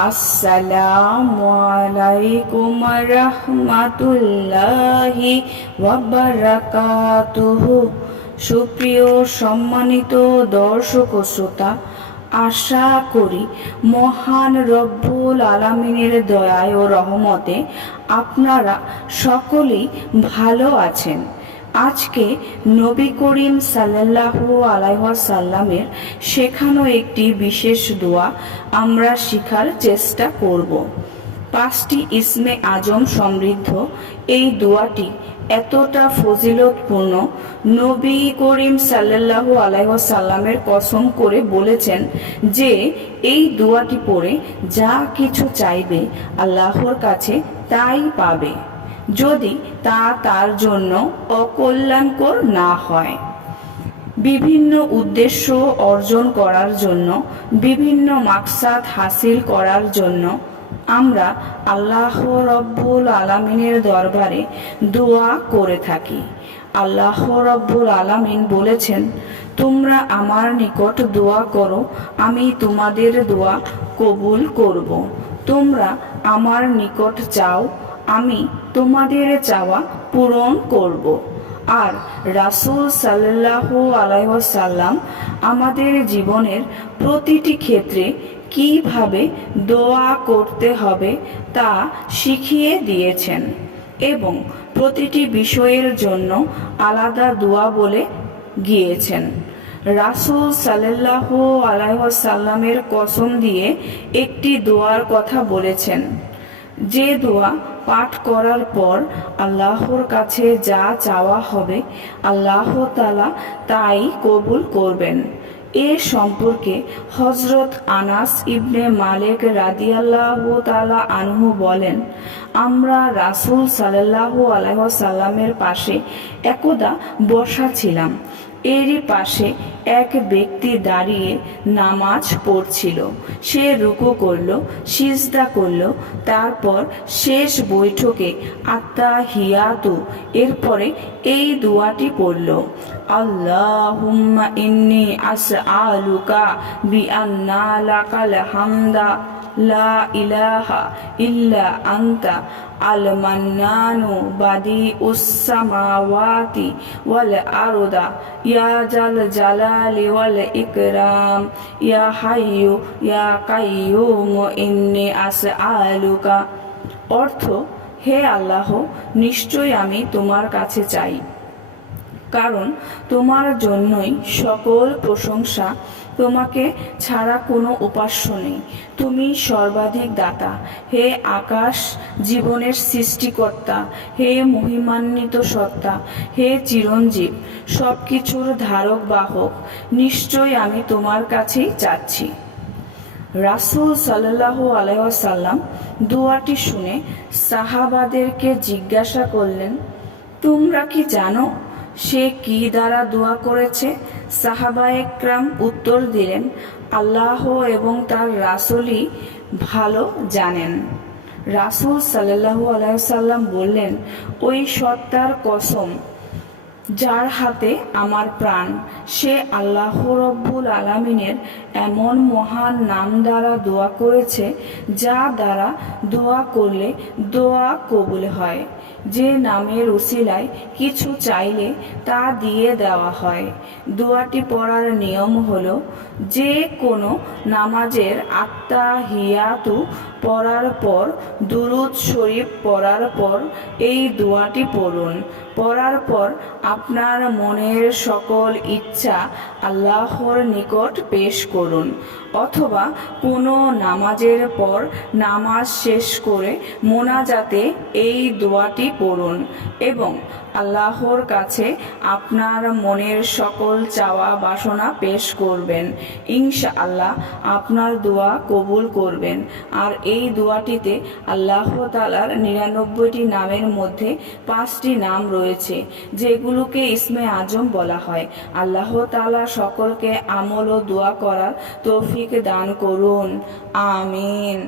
আসসালামু আলাইকুম রাহমাতুল্লাহি ওয়া বারাকাতুহু। সুপ্রিয় সম্মানিত দর্শক ও শ্রোতা, আশা করি মহান রব্বুল আলামিনের দয়ায় ও রহমতে আপনারা সকলেই ভালো আছেন। আজকে নবী করিম সাল্লাল্লাহু আলাইহি ওয়াসাল্লামের শেখানো একটি বিশেষ দোয়া আমরা শিখার চেষ্টা করব। 5টি ইসমে আজম সমৃদ্ধ এই দোয়াটি এতটা ফজিলতপূর্ণ, নবী করিম সাল্লাল্লাহু আলাইহি ওয়াসাল্লামের কসম করে বলেছেন যে এই দোয়াটি পড়ে যা কিছু চাইবে আল্লাহর কাছে তাই পাবে, যদি তা তার জন্য অকল্যাণকর না হয়। বিভিন্ন উদ্দেশ্য অর্জন করার জন্য, বিভিন্ন মাকসাদ হাসিল করার জন্য আমরা আল্লাহ রব্বুল আলামিনের দরবারে দোয়া করে থাকি। আল্লাহ রব্বুল আলামিন বলেছেন, তোমরা আমার নিকট দোয়া করো, আমি তোমাদের দোয়া কবুল করব। তোমরা আমার নিকট চাও, আমি তোমাদের চাওয়া পূরণ করব। আর রাসূল সাল্লাল্লাহু আলাইহি ওয়াসাল্লাম আমাদের জীবনের প্রতিটি ক্ষেত্রে কিভাবে দোয়া করতে হবে তা শিখিয়ে দিয়েছেন এবং প্রতিটি বিষয়ের জন্য আলাদা দোয়া বলে গিয়েছেন। রাসূল সাল্লাল্লাহু আলাইহি ওয়াসাল্লামের কসম দিয়ে একটি দোয়ার কথা বলেছেন, যে দোয়া পাঠ করার পর আল্লাহর কাছে যা চাওয়া হবে আল্লাহ তাআলা তাই কবুল করবেন। এ সম্পর্কে হযরত আনাস ইবনে মালিক রাদিয়াল্লাহু তাআলা আনহু বলেন, আমরা রাসূল সাল্লাল্লাহু আলাইহি ওয়াসাল্লামের পাশে একদা বসা ছিলাম। এরই পাশে এক ব্যক্তি দাঁড়িয়ে নামাজ পড়ছিল। সে রুকু করল, সিজদা করল, তারপর শেষ বৈঠকে আত্তাহিয়াতু এরপরে এই দোয়াটি পড়ল, আল্লাহুম্মা ইন্নী আসআলুকা বিআন্না লাকাল হামদা লা ইলাহা ইল্লা আনতা আল মান্নানু বাদিউস সামাওয়াতি ওয়াল আরদা ইয়া জাল জালালি ওয়াল ইকরাম ইয়া হাইয়ু ইয়া কাইয়ুম ইন্নী আসআলুকা। অর্থ, হে আল্লাহ, নিশ্চয় আমি তোমার কাছে চাই, কারণ তোমার জন্যই সকল প্রশংসা, তোমাকে ছাড়া কোনো উপাস্য নেই, তুমি সর্বাধিক দাতা। হে আকাশ জীবনের সৃষ্টিকর্তা, হে মহিমান্বিত সত্তা, হে চিরঞ্জীব, সব কিছুর ধারক বাহক, নিশ্চয় আমি তোমার কাছেই চাচ্ছি। রাসূল সাল্লাল্লাহু আলাইহি ওয়াসাল্লাম দোয়াটি শুনে সাহাবাদেরকে জিজ্ঞাসা করলেন, তোমরা কি জানো সে কি দ্বারা দোয়া করেছে? সাহাবায়ে কেরাম উত্তর দিলেন, আল্লাহ এবং তার রাসূলই ভালো জানেন। রাসূল সাল্লাল্লাহু আলাইহি ওয়াসাল্লাম বললেন, ওই সত্তার কসম যার হাতে আমার প্রাণ, সে আল্লাহ রব্বুল আলামিনের এমন মহান নাম দ্বারা দোয়া করেছে যা দ্বারা দোয়া করলে দোয়া কবুল হয়, যে নামের উসিলায় কিছু চাইলে তা দিয়ে দেওয়া হয়। দোয়াটি পড়ার নিয়ম হলো, যে কোনো নামাজের আত্তাহিয়াতু পড়ার পর দুরূদ শরীফ পড়ার পর এই দোয়াটি পড়ুন। পড়ার পর আপনার মনের সকল ইচ্ছা আল্লাহর নিকট পেশ করুন, অথবা কোনো নামাজের পর নামাজ শেষ করে মোনাজাতে এই দোয়াটি পড়ুন এবং আল্লাহর কাছে আপনার মনের সকল চাওয়া বাসনা পেশ করবেন। ইনশাআল্লাহ আপনার দোয়া কবুল করবেন। আর এই দোয়াটিতে আল্লাহ তাআলার 99টি নামের মধ্যে 5টি নাম রয়েছে, যেগুলোকে ইসমে আজম বলা হয়। আল্লাহ তাআলা সকলকে আমল ও দোয়া করার তৌফিক দান করুন। আমিন।